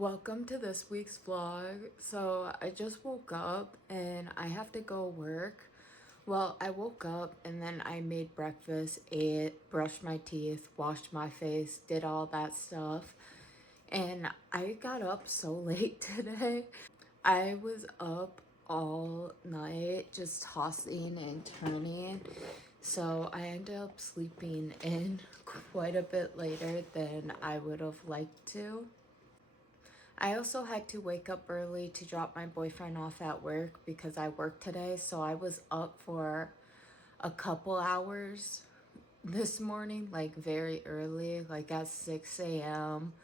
Welcome to this week's vlog. So I just woke up and I have to go work. Well, I woke up and then I made breakfast, ate, brushed my teeth, washed my face, did all that stuff. And I got up so late today. I was up all night just tossing and turning. So I ended up sleeping in quite a bit later than I would have liked to. I also had to wake up early to drop my boyfriend off at work because I work today. So I was up for a couple hours this morning, like very early, like at 6 a.m.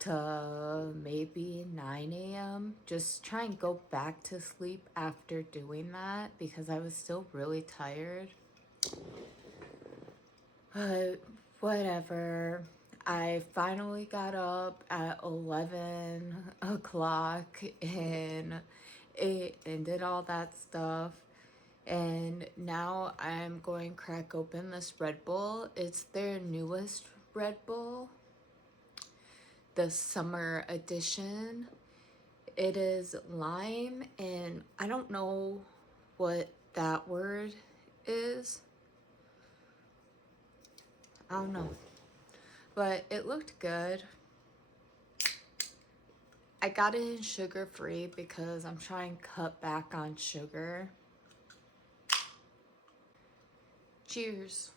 to maybe 9 a.m. Just try and go back to sleep after doing that because I was still really tired. But whatever. I finally got up at 11 o'clock and ate and did all that stuff. And now I'm going to crack open this Red Bull. It's their newest Red Bull, the summer edition. It is lime, and I don't know what that word is. I don't know. But it looked good. I got it in sugar-free because I'm trying to cut back on sugar. Cheers.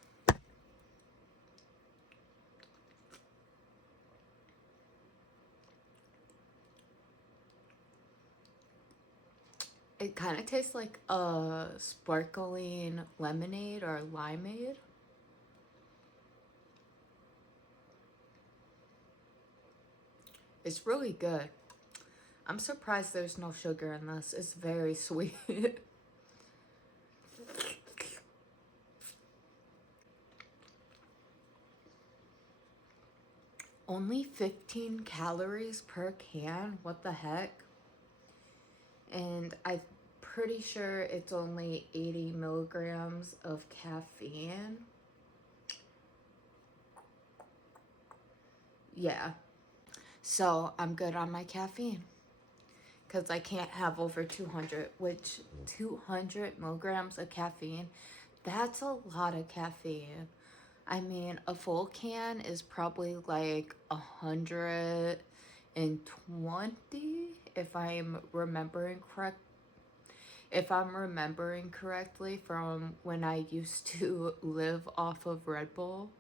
It kind of tastes like a sparkling lemonade or limeade. It's really good. I'm surprised there's no sugar in this. It's very sweet. Only 15 calories per can. What the heck? And I'm pretty sure it's only 80 milligrams of caffeine. Yeah. So I'm good on my caffeine because I can't have over 200, which 200 milligrams of caffeine, that's a lot of caffeine. I mean, a full can is probably like 120 if I'm remembering correctly from when I used to live off of Red Bull.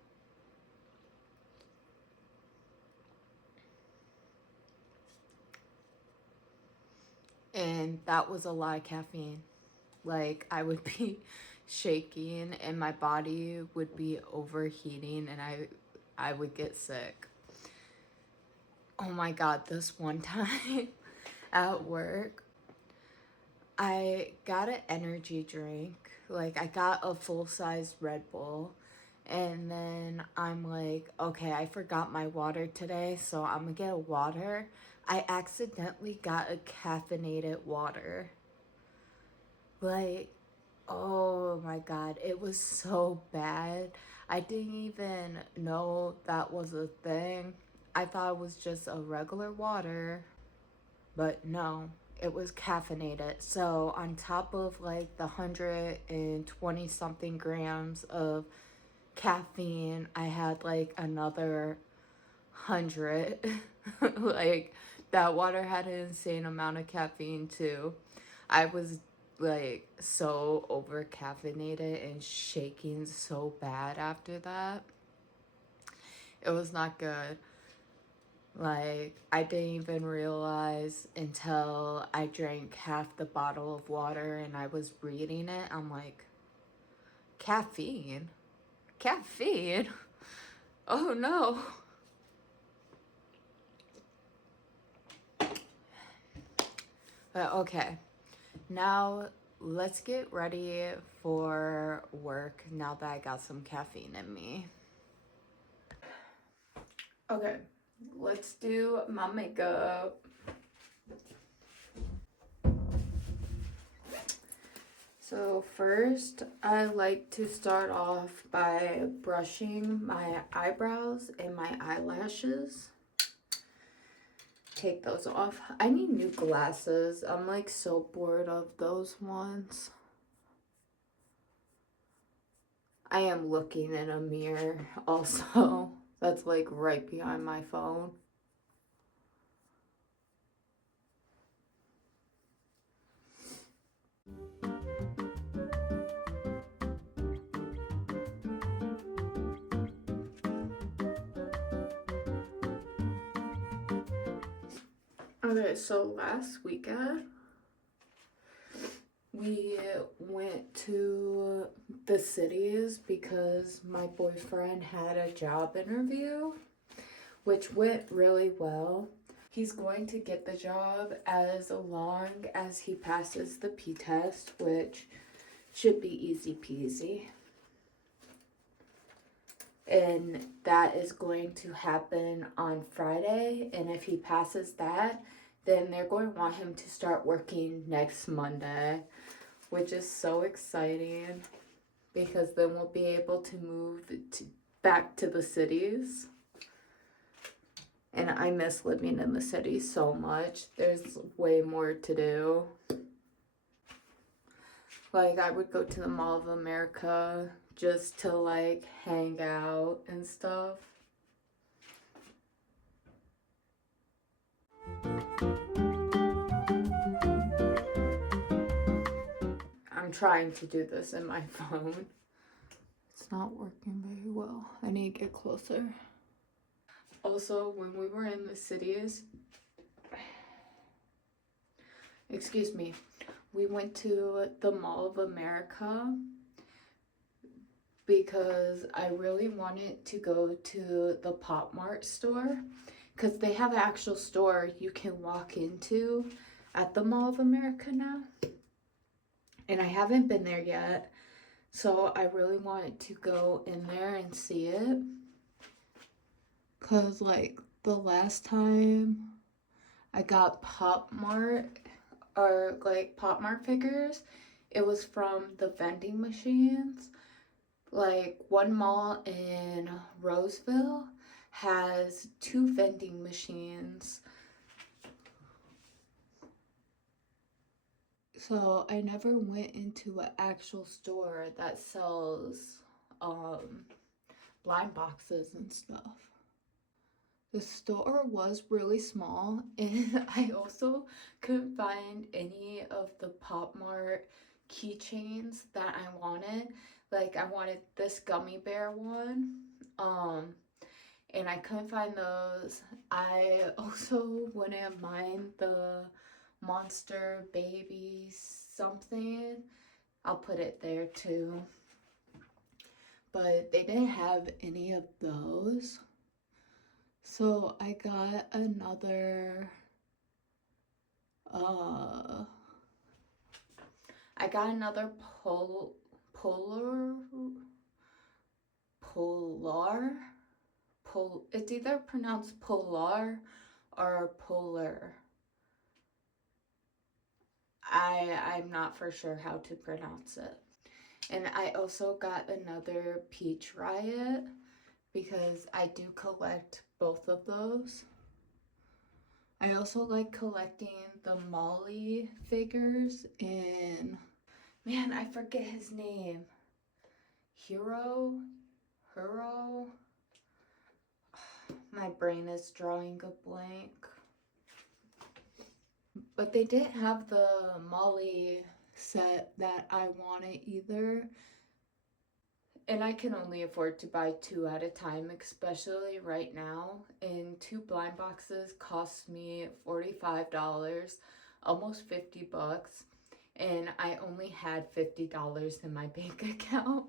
And that was a lot of caffeine. Like, I would be shaking and my body would be overheating and I would get sick. Oh my God, this one time at work, I got an energy drink. Like, I got a full-size Red Bull. And then I'm like, okay, I forgot my water today, so I'm gonna get a water. I accidentally got a caffeinated water. Like, oh my God, it was so bad. I didn't even know that was a thing. I thought it was just a regular water, but no, it was caffeinated. So on top of like the 120 something grams of caffeine, I had like another 100. Like, that water had an insane amount of caffeine too. I was like so over caffeinated and shaking so bad after that. It was not good. Like, I didn't even realize until I drank half the bottle of water and I was reading it. I'm like, caffeine? Caffeine? Oh no. But okay, now let's get ready for work now that I got some caffeine in me. Okay, let's do my makeup. So first, I like to start off by brushing my eyebrows and my eyelashes. take those off. I need new glasses. I'm like so bored of those ones. I am looking in a mirror also. That's like right behind my phone. Okay, so last weekend we went to the cities because my boyfriend had a job interview, which went really well. He's going to get the job as long as he passes the P test, which should be easy peasy. And that is going to happen on Friday. And if he passes that, then they're going to want him to start working next Monday, which is so exciting because then we'll be able to move back to the cities. And I miss living in the city so much. There's way more to do. Like, I would go to the Mall of America just to, like, hang out and stuff. I'm trying to do this in my phone. It's not working very well. I need to get closer. Also, when we were in the cities, excuse me, we went to the Mall of America because I really wanted to go to the Pop Mart store because they have an actual store you can walk into at the Mall of America now. And I haven't been there yet, so I really wanted to go in there and see it. Because, like, the last time I got Pop Mart or like Pop Mart figures, it was from the vending machines. Like, one mall in Roseville has 2 vending machines. So I never went into an actual store that sells blind boxes and stuff. The store was really small, and I also couldn't find any of the Pop Mart keychains that I wanted. Like, I wanted this gummy bear one, and I couldn't find those. I also wouldn't mind the Monster Baby something. I'll put it there too. But they didn't have any of those. So I got another uh I got another it's either pronounced polar or polar. I'm not for sure how to pronounce it. And I also got another Peach Riot because I do collect both of those. I also like collecting the Molly figures in, man, I forget his name. Hero? My brain is drawing a blank. But they didn't have the Molly set that I wanted either. And I can only afford to buy 2 at a time, especially right now. And 2 blind boxes cost me $45, almost $50. And I only had $50 in my bank account.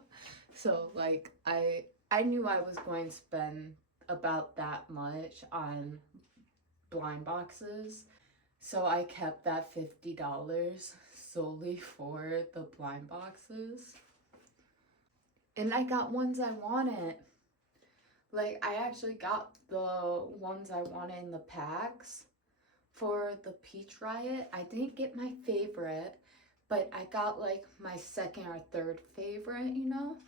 So, like, I knew I was going to spend about that much on blind boxes. So I kept that $50 solely for the blind boxes. And I got ones I wanted. Like, I actually got the ones I wanted in the packs for the Peach Riot. I didn't get my favorite, but I got like my second or third favorite, you know?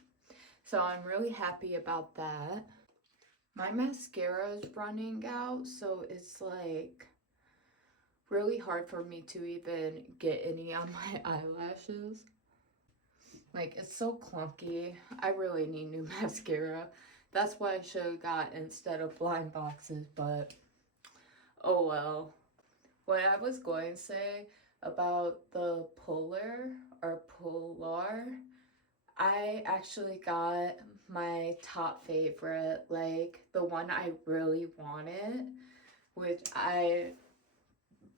So I'm really happy about that. My mascara is running out, so it's like really hard for me to even get any on my eyelashes. Like, it's so clunky. I really need new mascara. That's what I should have got instead of blind boxes, but oh well. What I was going to say about the Polar or Polar, I actually got my top favorite, like the one I really wanted, which I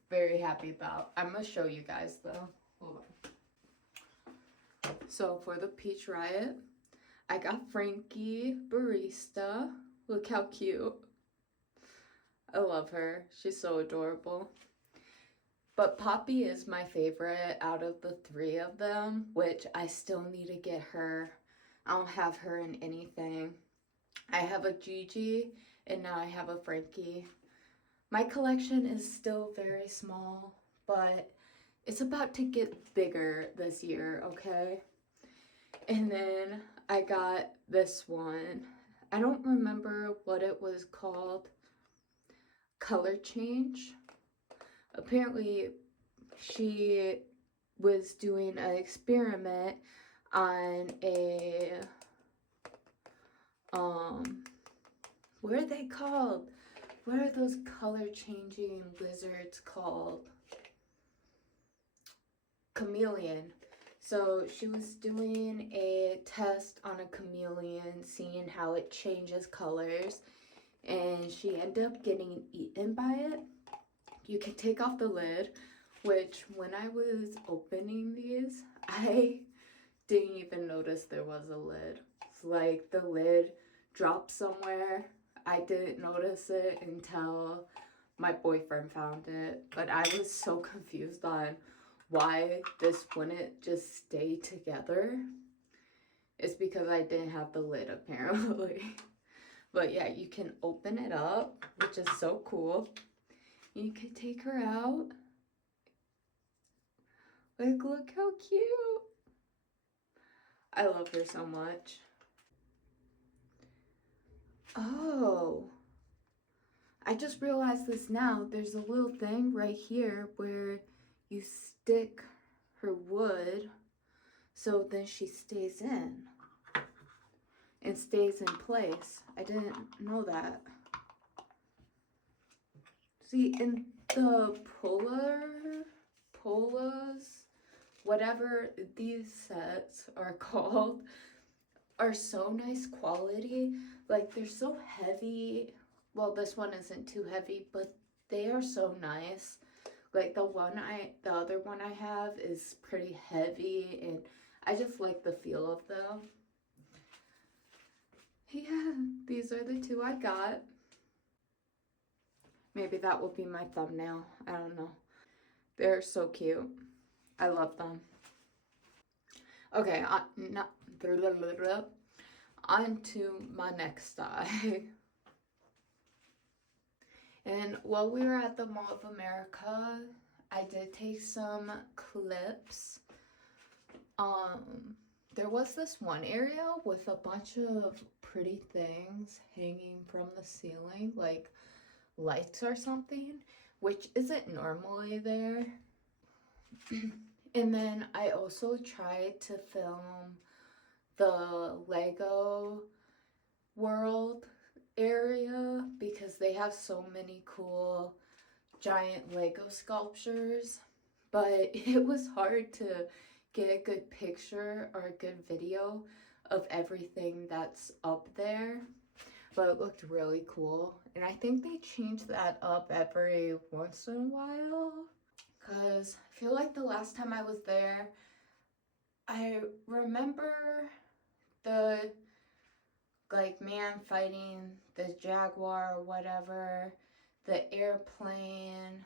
very happy about. I'm gonna show you guys though. Hold on. So for the Peach Riot, I got Frankie Barista. Look how cute. I love her. She's so adorable. But Poppy is my favorite out of the three of them, which I still need to get her. I don't have her in anything. I have a Gigi and now I have a Frankie. My collection is still very small, but it's about to get bigger this year, okay? And then I got this one. I don't remember what it was called. Color Change. Apparently, she was doing an experiment on a, what are they called? What are those color changing lizards called? Chameleon. So she was doing a test on a chameleon, seeing how it changes colors, and she ended up getting eaten by it. You can take off the lid, which when I was opening these, I didn't even notice there was a lid. It's like the lid dropped somewhere. I didn't notice it until my boyfriend found it. But I was so confused on why this wouldn't just stay together. It's because I didn't have the lid apparently. But yeah, you can open it up, which is so cool. You can take her out. Like, look how cute. I love her so much. Oh, I just realized this now. There's a little thing right here where you stick her wood so then she stays in and stays in place. I didn't know that. See, in the Polas, whatever these sets are called, are so nice quality. Like, they're so heavy. Well, this one isn't too heavy, but they are so nice. Like the other one I have is pretty heavy, and I just like the feel of them. Yeah, these are the two I got. Maybe that will be my thumbnail. I don't know. They're so cute. I love them. Okay, on to my next eye. And while we were at the Mall of America, I did take some clips. There was this one area with a bunch of pretty things hanging from the ceiling, like lights or something, which isn't normally there. And then I also tried to film the Lego world area because they have so many cool giant Lego sculptures, but it was hard to get a good picture or a good video of everything that's up there, but it looked really cool. And I think they change that up every once in a while, because I feel like the last time I was there, I remember the like man fighting the jaguar or whatever, the airplane.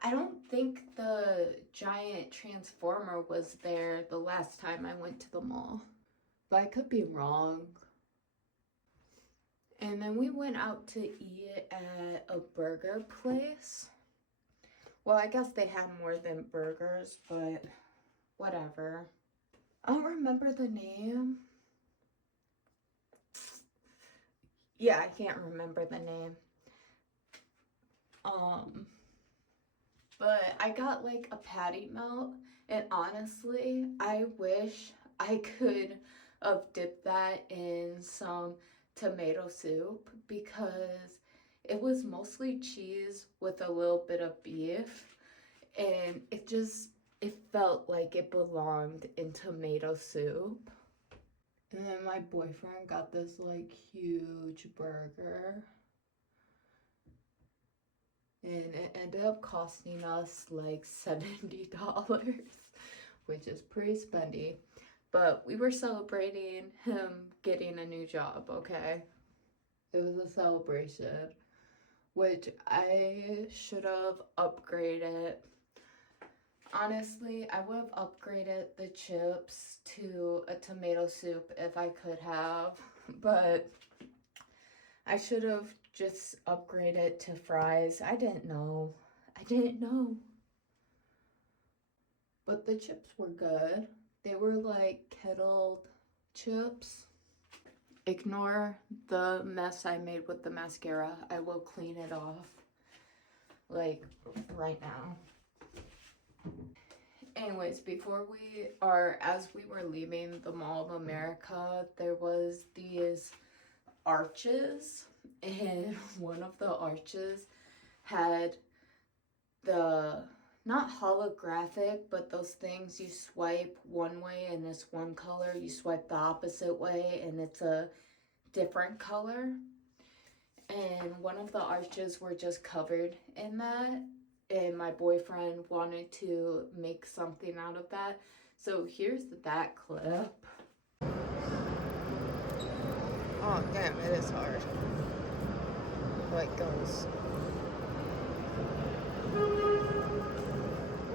I don't think the giant transformer was there the last time I went to the mall, but I could be wrong. And then we went out to eat at a burger place. Well, I guess they had more than burgers, but whatever. I don't remember the name. Yeah, I can't remember the name. But I got like a patty melt, and honestly, I wish I could have dipped that in some tomato soup because it was mostly cheese with a little bit of beef, and it felt like it belonged in tomato soup. And then my boyfriend got this like huge burger. And it ended up costing us like $70, which is pretty spendy. But we were celebrating him getting a new job, okay? It was a celebration, which I should have upgraded. Honestly, I would have upgraded the chips to a tomato soup if I could have, but I should have just upgraded to fries. I didn't know. But the chips were good. They were like kettled chips. Ignore the mess I made with the mascara. I will clean it off like right now. Anyways, as we were leaving the Mall of America, there was these arches, and one of the arches had the, not holographic, but those things you swipe one way and it's one color, you swipe the opposite way and it's a different color. And one of the arches were just covered in that, and my boyfriend wanted to make something out of that. So here's that clip. Oh damn, it is hard. Oh, it goes.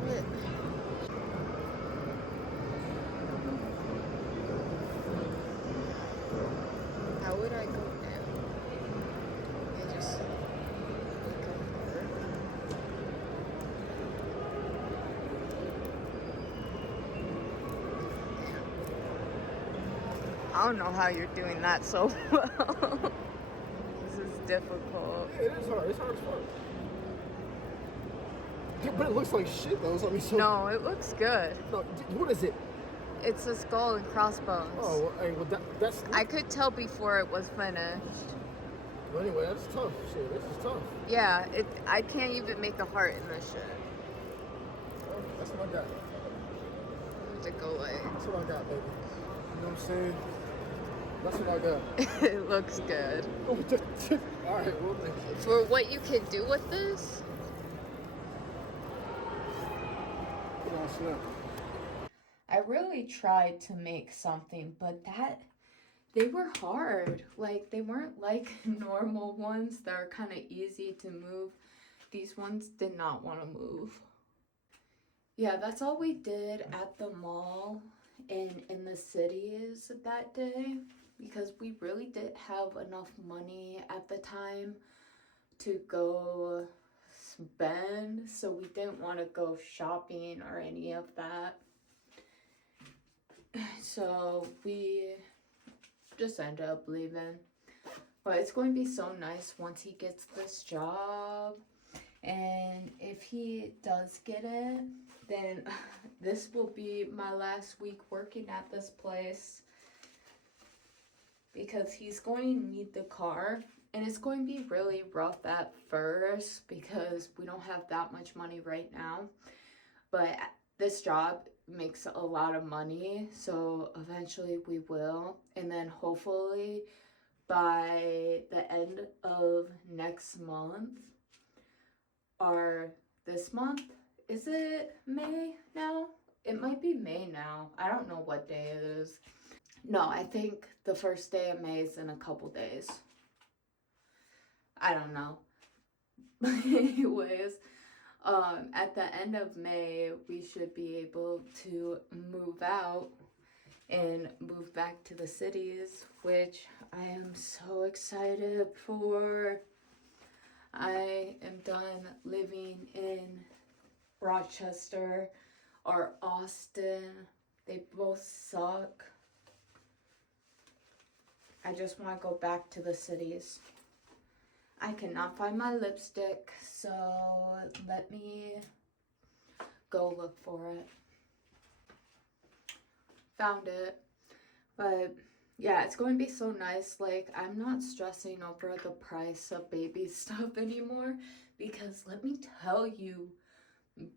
What? How would I go now? I just make a heart. Damn. I don't know how you're doing that so well. This is difficult. Yeah, it is hard. It's hard as fuck. Yeah, but it looks like shit though. So, I mean, No, it looks good. No, what is it? It's a skull and crossbones. Oh, well, that's. I could tell before it was finished. Well, anyway, that's tough. Shit, this is tough. Yeah, I can't even make a heart in this shit. Oh, that's what I got. To go away. That's what I got, baby. You know what I'm saying? That's what I got. It looks good. All right, well, thank you. For what you can do with this? Oh, snap. I really tried to make something, but they were hard. Like, they weren't like normal ones that are kind of easy to move. These ones did not want to move. Yeah, that's all we did at the mall and in the cities that day, because we really didn't have enough money at the time to go spend, so we didn't want to go shopping or any of that. So we just ended up leaving. But it's going to be so nice once he gets this job. And if he does get it, then this will be my last week working at this place. Because he's going to need the car. And it's going to be really rough at first because we don't have that much money right now. But this job makes a lot of money, so eventually we will. And then hopefully by the end of next month, or this month, is it May now? It might be May now. I don't know what day it is. No, I think the first day of May is in a couple days. I don't know. Anyways, at the end of May, we should be able to move out and move back to the cities, which I am so excited for. I am done living in Rochester or Austin. They both suck. I just want to go back to the cities. I cannot find my lipstick, so let me go look for it. Found it. But yeah, it's going to be so nice. Like, I'm not stressing over the price of baby stuff anymore, because let me tell you,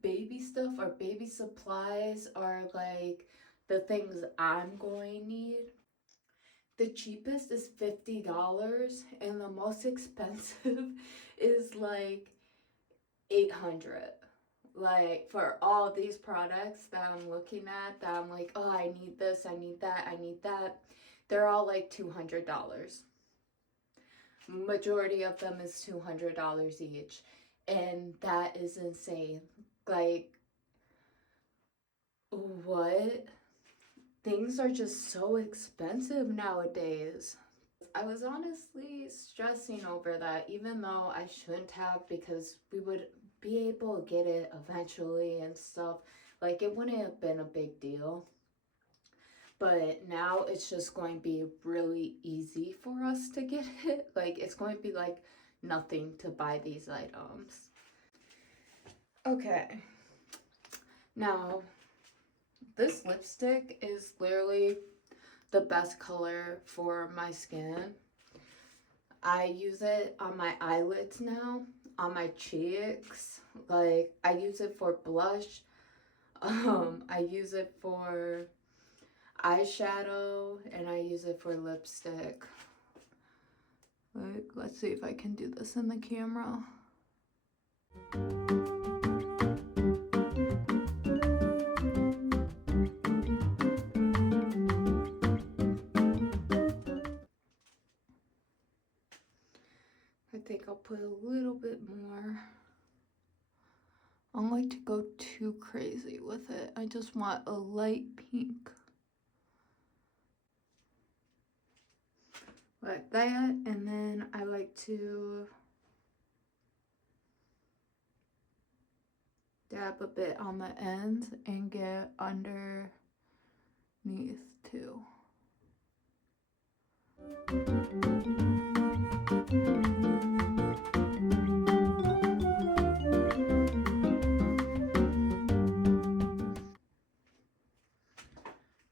baby stuff or baby supplies are like the things I'm going to need. The cheapest is $50 and the most expensive is like 800. Like, for all these products that I'm looking at, that I'm like, oh, I need this, I need that, I need that, they're all like $200. Majority of them is $200 each, and that is insane. Like, what? Things are just so expensive nowadays. I was honestly stressing over that, even though I shouldn't have, because we would be able to get it eventually and stuff. Like, it wouldn't have been a big deal. But now it's just going to be really easy for us to get it. Like, it's going to be like nothing to buy these items. Okay. Now, this lipstick is literally the best color for my skin. I use it on my eyelids now, on my cheeks. Like, I use it for blush. I use it for eyeshadow, and I use it for lipstick. Like, let's see if I can do this in the camera. I think I'll put a little bit more. I don't like to go too crazy with it. I just want a light pink. Like that, and then I like to dab a bit on the ends and get underneath too.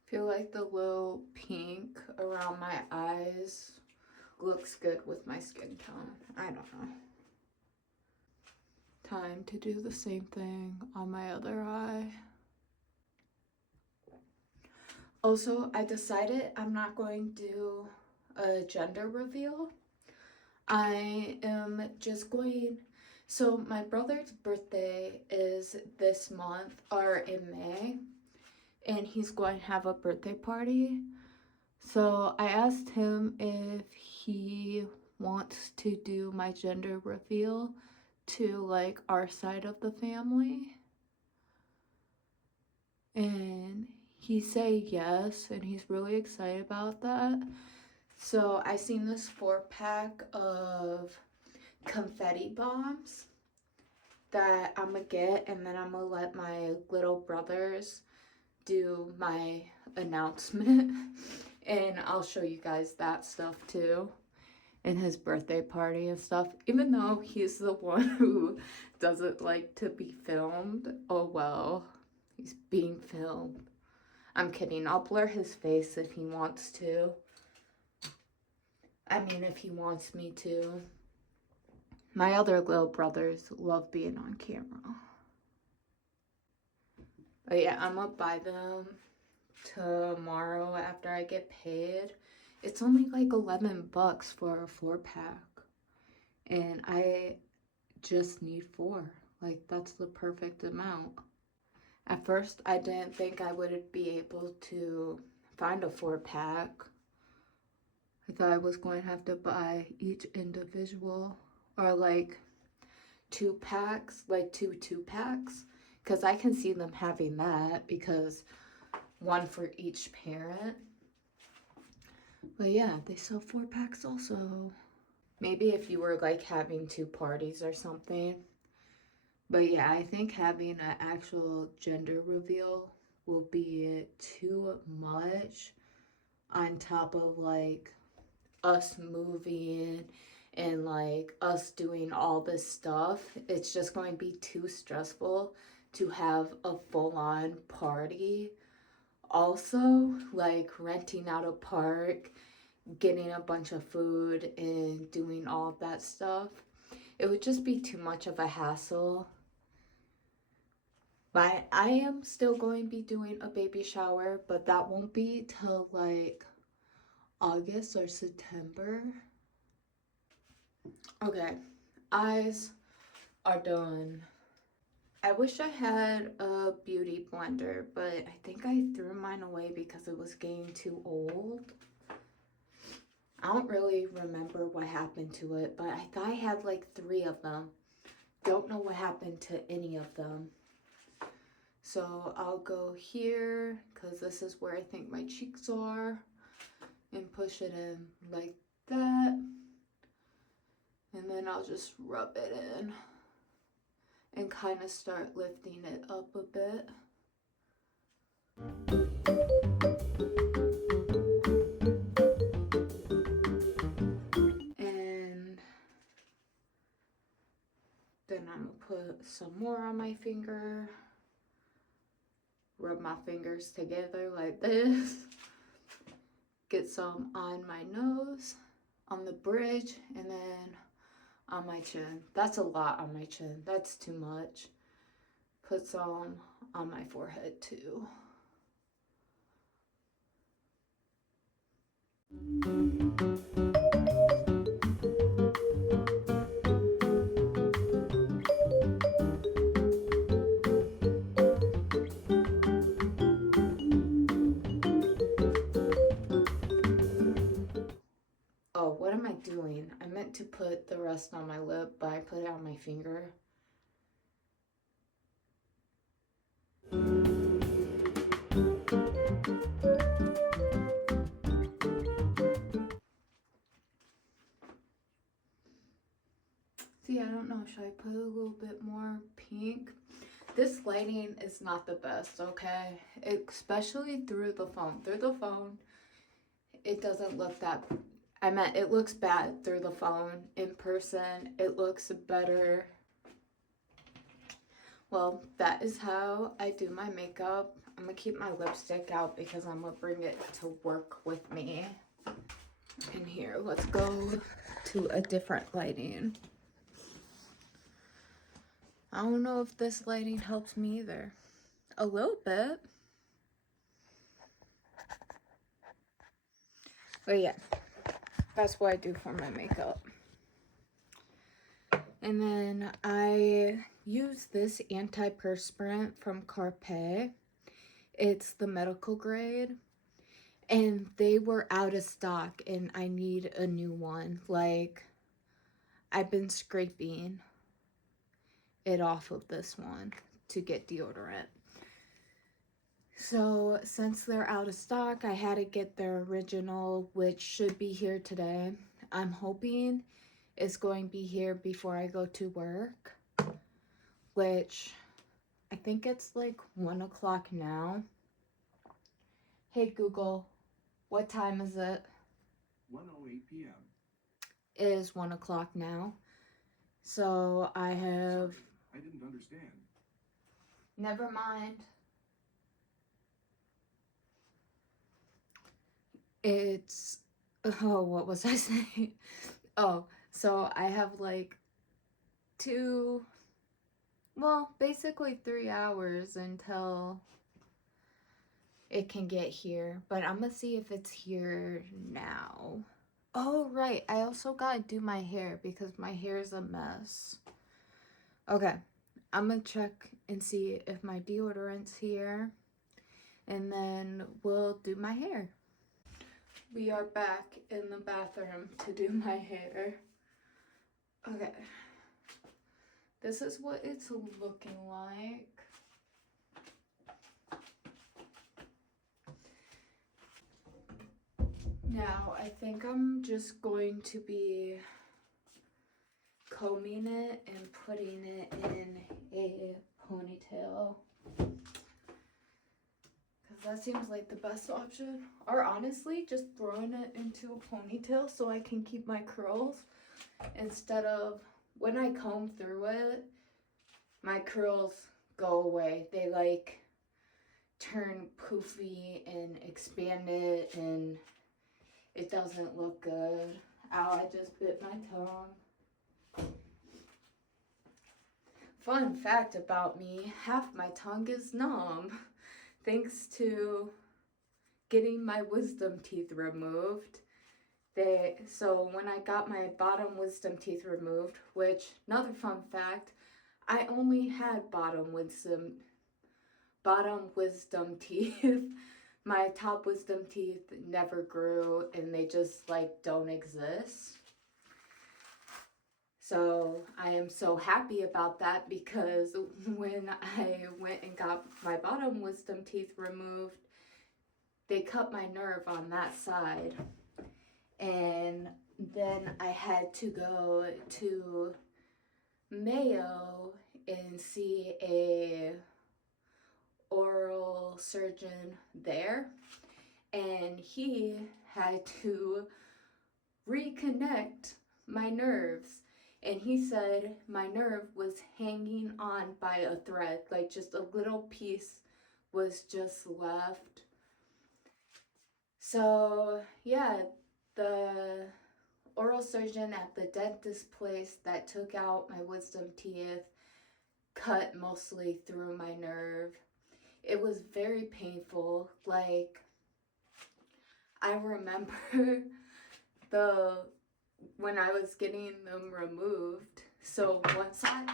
Feel like the little pink around my eyes looks good with my skin tone. I don't know. Time to do the same thing on my other eye. Also, I decided I'm not going to do a gender reveal. I am just going... So my brother's birthday is this month, or in May, and he's going to have a birthday party. So I asked him if he wants to do my gender reveal to like our side of the family. And he said yes, and he's really excited about that. So I seen this 4-pack of confetti bombs that I'm gonna get, and then I'm gonna let my little brothers do my announcement. And I'll show you guys that stuff too, in his birthday party and stuff. Even though he's the one who doesn't like to be filmed. Oh well, he's being filmed. I'm kidding. I'll blur his face if he wants to. I mean, if he wants me to. My other little brothers love being on camera. But yeah, I'm gonna buy them tomorrow after I get paid. It's only like $11 for a 4-pack. And I just need 4. Like, that's the perfect amount. At first, I didn't think I would be able to find a 4-pack. I thought I was going to have to buy each individual, or like 2-packs, like 2-packs. Because I can see them having that, because one for each parent. But yeah, they sell 4-packs also. Maybe if you were like having 2 parties or something. But yeah, I think having an actual gender reveal will be too much on top of like us moving and like us doing all this stuff. It's just going to be too stressful to have a full-on party. Also, like renting out a park, getting a bunch of food, and doing all of that stuff. It would just be too much of a hassle. But I am still going to be doing a baby shower, but that won't be till like August or September. Okay, eyes are done. I wish I had a beauty blender, but I think I threw mine away because it was getting too old. I don't really remember what happened to it, but I thought I had like 3 of them. Don't know what happened to any of them. So I'll go here because this is where I think my cheeks are, and push it in like that. And then I'll just rub it in and kind of start lifting it up a bit. And then I'm gonna put some more on my finger. Rub my fingers together like this. Get some on my nose, on the bridge, and then on my chin. That's a lot on my chin. That's too much. Put some on my forehead too. Oh, what am I doing? I meant to put the rest on my lip, but I put it on my finger. See, I don't know. Should I put a little bit more pink? This lighting is not the best, okay? Especially through the phone. Through the phone, it doesn't look that... I meant it looks bad through the phone. In person, it looks better. Well, that is how I do my makeup. I'm going to keep my lipstick out because I'm going to bring it to work with me. And here, let's go to a different lighting. I don't know if this lighting helps me either. A little bit. But yeah, that's what I do for my makeup. And then I use this antiperspirant from Carpe. It's the medical grade. And they were out of stock and I need a new one. Like, I've been scraping it off of this one to get deodorant. So since they're out of stock, I had to get their original, which should be here today. I'm hoping it's going to be here before I go to work, which I think it's like 1 o'clock now. Hey Google, what time is it? 1:08 p.m. It is 1 o'clock now. So I have... Sorry, I didn't understand. Never mind. It's... Oh, what was I saying? Oh, so I have like 2... Well, basically 3 hours until it can get here. But I'm gonna see if it's here now. Oh, right. I also gotta do my hair because my hair is a mess. Okay. I'm gonna check and see if my deodorant's here. And then we'll do my hair. We are back in the bathroom to do my hair. Okay. This is what it's looking like. Now, I think I'm just going to be combing it and putting it in a ponytail. Because that seems like the best option. Or honestly, just throwing it into a ponytail so I can keep my curls. Instead of, when I comb through it, my curls go away. They like turn poofy and expand it, and it doesn't look good. Ow, I just bit my tongue. Fun fact about me, half my tongue is numb thanks to getting my wisdom teeth removed. So when I got my bottom wisdom teeth removed, which, another fun fact, I only had bottom wisdom teeth. My top wisdom teeth never grew, and they just like don't exist. So I am so happy about that, because when I went and got my bottom wisdom teeth removed, they cut my nerve on that side. And then I had to go to Mayo and see a oral surgeon there. And he had to reconnect my nerves. And he said my nerve was hanging on by a thread, like just a little piece was just left. So yeah, the oral surgeon at the dentist place that took out my wisdom teeth cut mostly through my nerve. It was very painful. Like, I remember when I was getting them removed. So one side,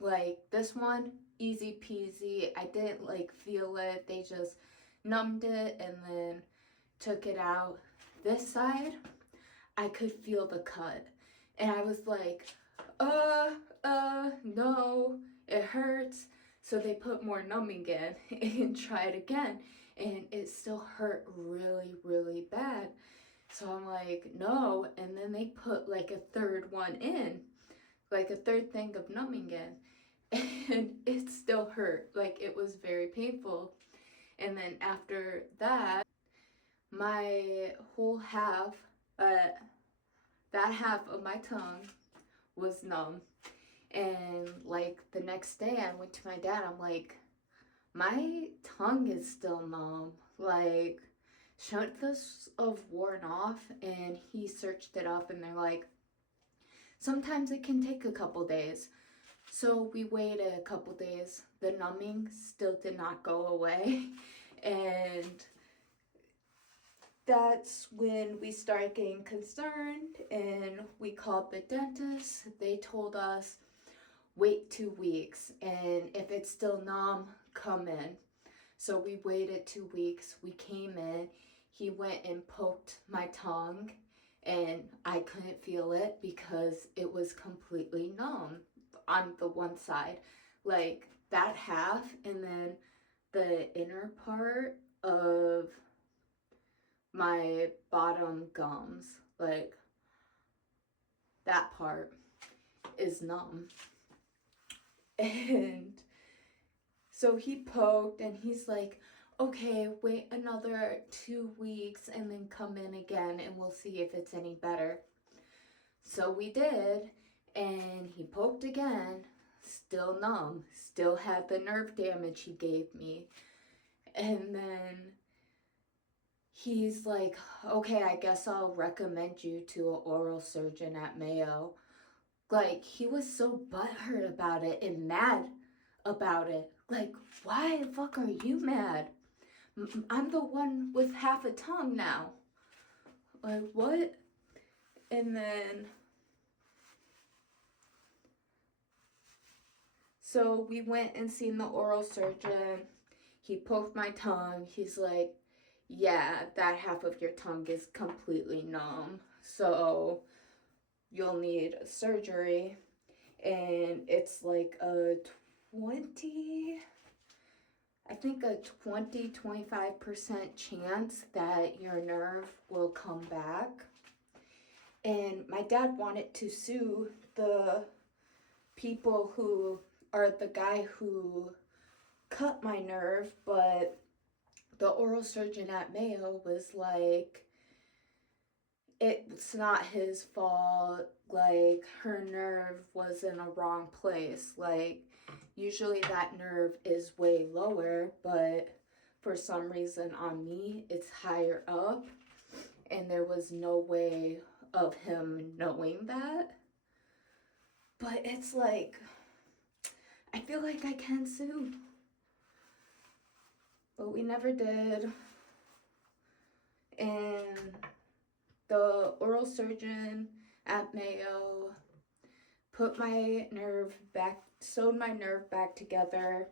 like this one, easy peasy. I didn't like feel it. They just numbed it and then took it out. This side, I could feel the cut. And I was like, no, it hurts. So they put more numbing in and tried again. And it still hurt really, really bad. So I'm like, no. And then they put like a third one in, like a third thing of numbing in. And it still hurt. Like, it was very painful. And then after that, my whole half, that half of my tongue was numb. And like the next day I went to my dad, I'm like, my tongue is still numb. Like, shouldn't this have worn off? And he searched it up and they're like, sometimes it can take a couple days. So we waited a couple days. The numbing still did not go away. And that's when we started getting concerned and we called the dentist. They told us, wait 2 weeks, and if it's still numb, come in. So we waited 2 weeks. We came in. He went and poked my tongue, and I couldn't feel it because it was completely numb on the one side, like that half, and then the inner part of my bottom gums, like that part is numb. And so he poked and he's like, okay, wait another 2 weeks and then come in again and we'll see if it's any better. So we did, and he poked again, still numb, still had the nerve damage he gave me. And then he's like, okay, I guess I'll recommend you to an oral surgeon at Mayo. Like, he was so butthurt about it and mad about it. Like, why the fuck are you mad? I'm the one with half a tongue now. Like, what? And then, so we went and seen the oral surgeon. He poked my tongue. He's like, yeah, that half of your tongue is completely numb. So you'll need surgery. And it's like a 20-25% chance that your nerve will come back. And my dad wanted to sue the people who are the guy who cut my nerve, but the oral surgeon at Mayo was like, it's not his fault. Like, like her nerve was in a wrong place. Like usually that nerve is way lower, but for some reason on me it's higher up, and there was no way of him knowing that. But it's like, I feel like I can sue, but we never did. And the oral surgeon at Mayo put my nerve back, sewed my nerve back together,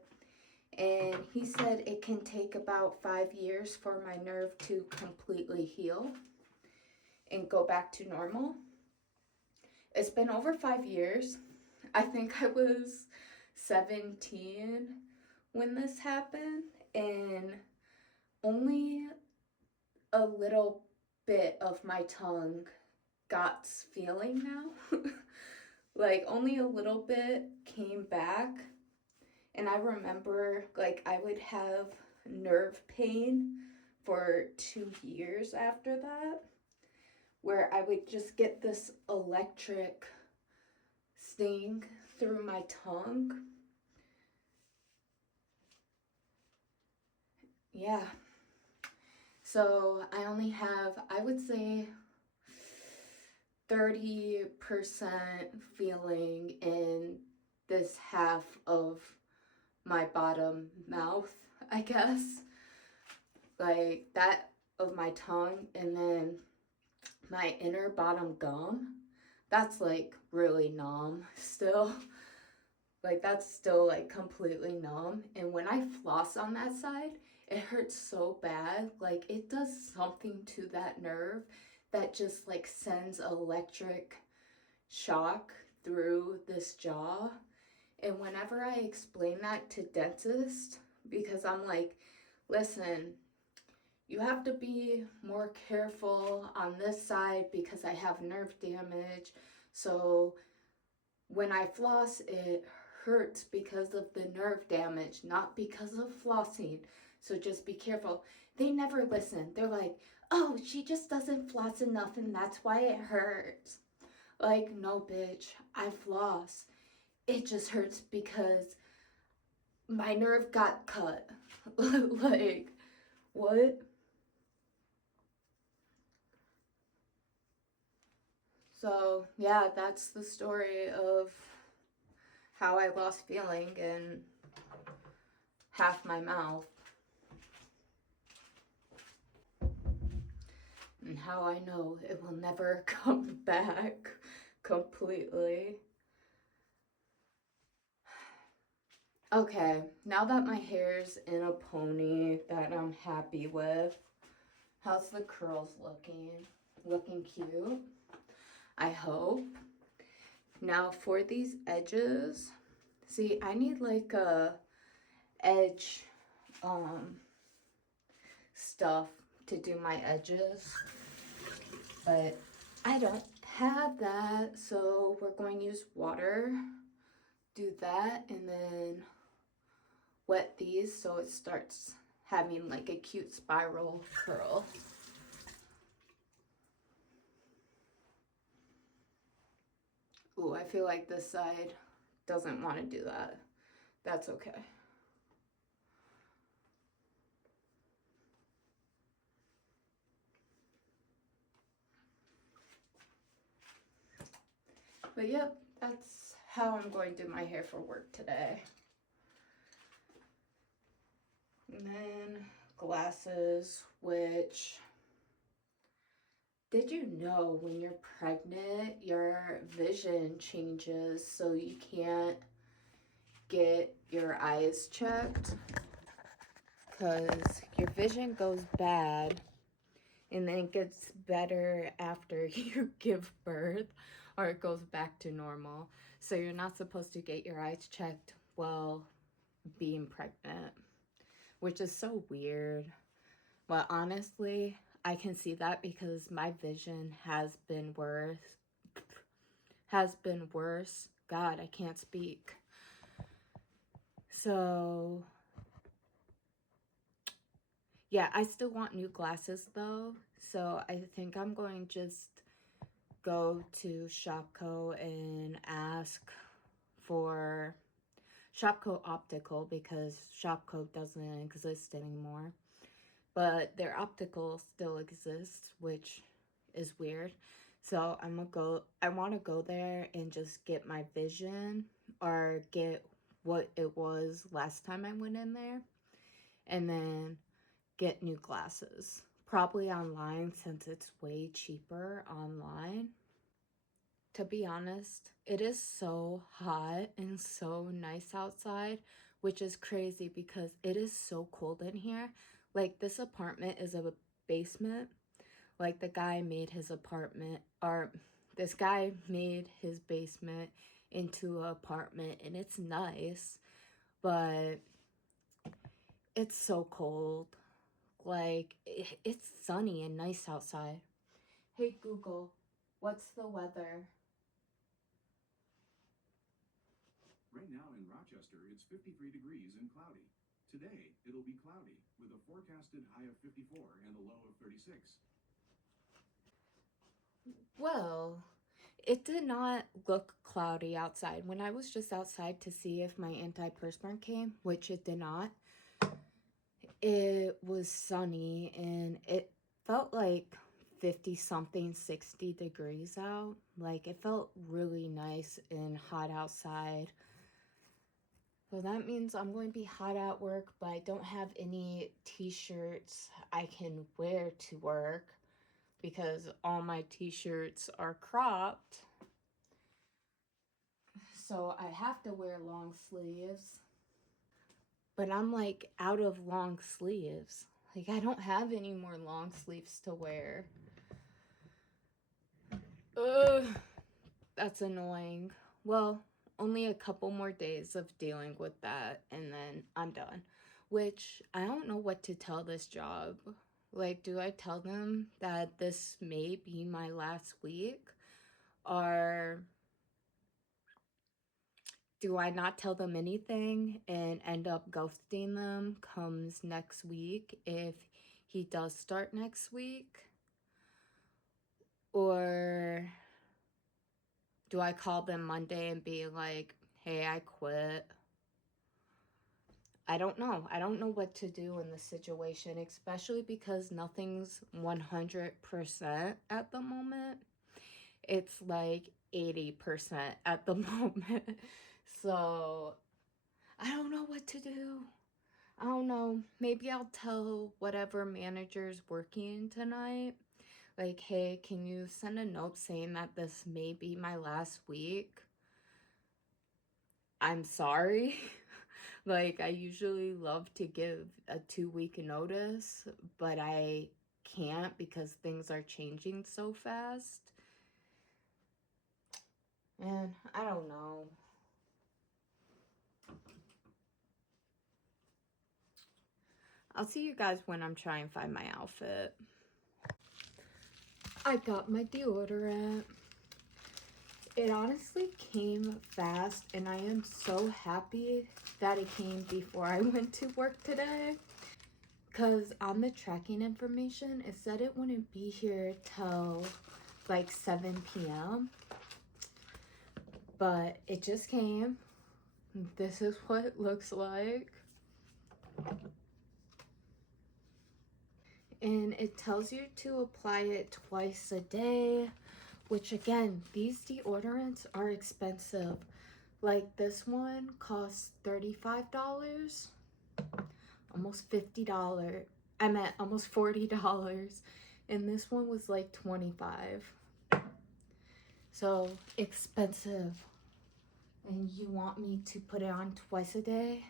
and he said it can take about 5 years for my nerve to completely heal and go back to normal. It's been over 5 years. I think I was 17 when this happened, and only a little bit of my tongue got feeling now. Like only a little bit came back. And I remember like I would have nerve pain for 2 years after that, where I would just get this electric sting through my tongue. Yeah. So I only have, I would say, 30% feeling in this half of my bottom mouth, I guess. Like that of my tongue, and then my inner bottom gum, that's like really numb still. Like that's still like completely numb. And when I floss on that side, it hurts so bad. Like it does something to that nerve that just like sends electric shock through this jaw. And whenever I explain that to dentists, because I'm like, listen, you have to be more careful on this side because I have nerve damage. So when I floss, it hurts because of the nerve damage, not because of flossing. So just be careful. They never listen. They're like, oh, she just doesn't floss enough and that's why it hurts. Like, no, bitch, I floss. It just hurts because my nerve got cut. Like, what? So, yeah, that's the story of how I lost feeling in half my mouth. And how I know it will never come back completely. Okay, now that my hair's in a pony that I'm happy with, how's the curls looking? Looking cute, I hope. Now for these edges, see, I need like a edge stuff to do my edges, but I don't have that, so we're going to use water, do that, and then wet these so it starts having like a cute spiral curl. Ooh, I feel like this side doesn't want to do that. That's okay. But yep, that's how I'm going to do my hair for work today. And then glasses, which, did you know when you're pregnant, your vision changes, so you can't get your eyes checked? Because your vision goes bad and then it gets better after you give birth, or it goes back to normal. So you're not supposed to get your eyes checked while being pregnant, which is so weird. Well, honestly, I can see that because my vision has been worse. God, I can't speak. So, yeah, I still want new glasses though. So I think I'm going to just go to Shopko and ask for Shopko Optical, because Shopko doesn't exist anymore. But their optical still exists, which is weird. So I want to go there and just get my vision, or get what it was last time I went in there, and then get new glasses. Probably online, since it's way cheaper online. To be honest, it is so hot and so nice outside, which is crazy because it is so cold in here. Like, this apartment is a basement. Like, the guy made his apartment, or this guy made his basement into an apartment, and it's nice, but it's so cold. Like, it's sunny and nice outside. Hey Google, what's the weather? Right now in Rochester, it's 53 degrees and cloudy. Today, it'll be cloudy with a forecasted high of 54 and a low of 36. Well, it did not look cloudy outside. When I was just outside to see if my antiperspirant came, which it did not, it was sunny and it felt like 50 something, 60 degrees out. Like, it felt really nice and hot outside. So that means I'm going to be hot at work, but I don't have any t-shirts I can wear to work because all my t-shirts are cropped. So I have to wear long sleeves. But I'm like out of long sleeves. Like, I don't have any more long sleeves to wear. Ugh, that's annoying. Well, only a couple more days of dealing with that and then I'm done. Which, I don't know what to tell this job. Like, do I tell them that this may be my last week? Or do I not tell them anything and end up ghosting them comes next week if he does start next week? Or do I call them Monday and be like, hey, I quit? I don't know. I don't know what to do in this situation, especially because nothing's 100% at the moment. It's like 80% at the moment. So I don't know what to do. I don't know. Maybe I'll tell whatever manager's working tonight, like, hey, can you send a note saying that this may be my last week? I'm sorry. Like, I usually love to give a 2-week notice, but I can't because things are changing so fast. And I don't know. I'll see you guys when I'm trying to find my outfit. I got my deodorant. It honestly came fast, and I am so happy that it came before I went to work today. Because on the tracking information, it said it wouldn't be here till like 7 p.m. But it just came. This is what it looks like. And it tells you to apply it twice a day, which again, these deodorants are expensive. Like, this one costs $35, almost $50. I meant almost $40. And this one was like $25. So expensive. And you want me to put it on twice a day?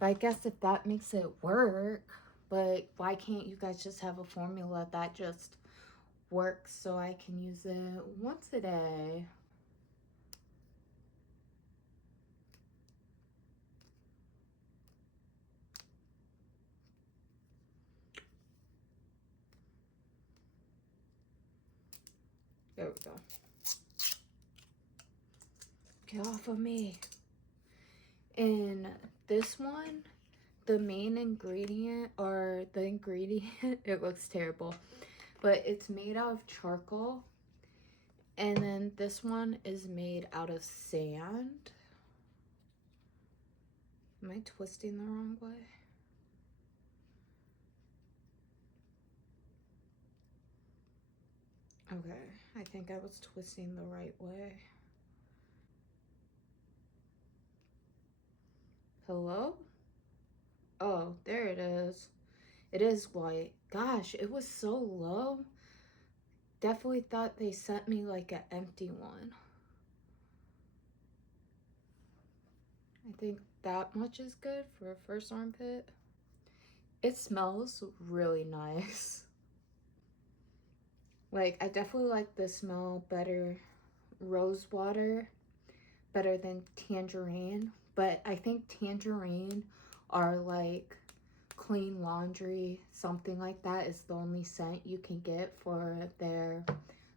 But I guess if that makes it work, but why can't you guys just have a formula that just works so I can use it once a day? There we go. Get off of me. And this one, the main ingredient, or the ingredient, it looks terrible, but it's made out of charcoal. And then this one is made out of sand. Am I twisting the wrong way? Okay, I think I was twisting the right way. Hello? Oh, there it is. It is white. Gosh, it was so low. Definitely thought they sent me like an empty one. I think that much is good for a first armpit. It smells really nice. Like, I definitely like the smell better. Rose water better than tangerine, but I think tangerine are like clean laundry, something like that is the only scent you can get for their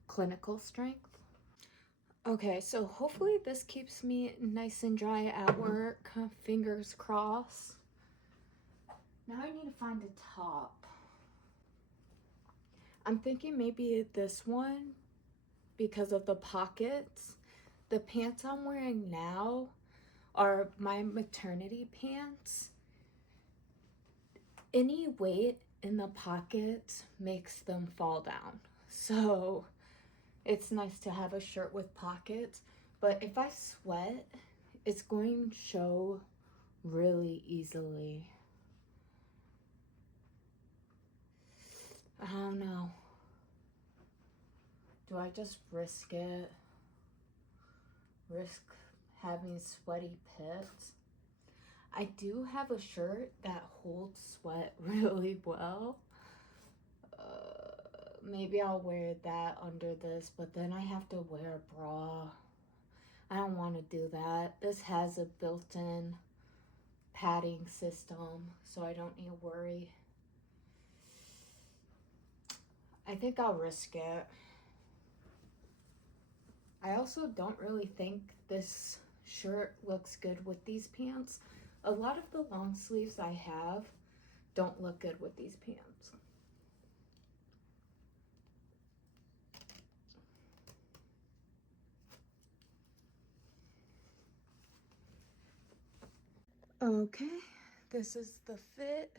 clinical strength. Okay, so hopefully this keeps me nice and dry at work. Fingers crossed. Now I need to find a top. I'm thinking maybe this one because of the pockets. The pants I'm wearing now are my maternity pants. Any weight in the pockets makes them fall down. So it's nice to have a shirt with pockets. But if I sweat, it's going to show really easily. I don't know. Do I just risk it? Risk having sweaty pits? I do have a shirt that holds sweat really well. Maybe I'll wear that under this, but then I have to wear a bra. I don't want to do that. This has a built-in padding system, so I don't need to worry. I think I'll risk it. I also don't really think this shirt looks good with these pants. A lot of the long sleeves I have don't look good with these pants. Okay, this is the fit,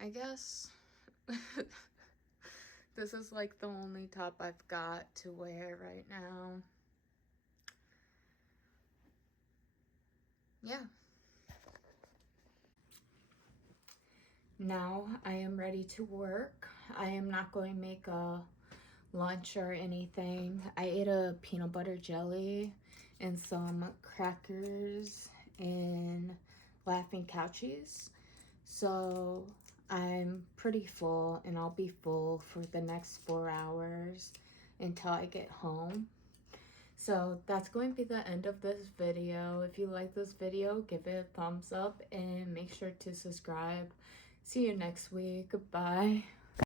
I guess. This is like the only top I've got to wear right now. Yeah. Now I am ready to work. I am not going to make a lunch or anything. I ate a peanut butter jelly and some crackers and Laughing Cow cheese. So I'm pretty full, and I'll be full for the next 4 hours until I get home. So that's going to be the end of this video. If you like this video, give it a thumbs up and make sure to subscribe. See you next week. Bye.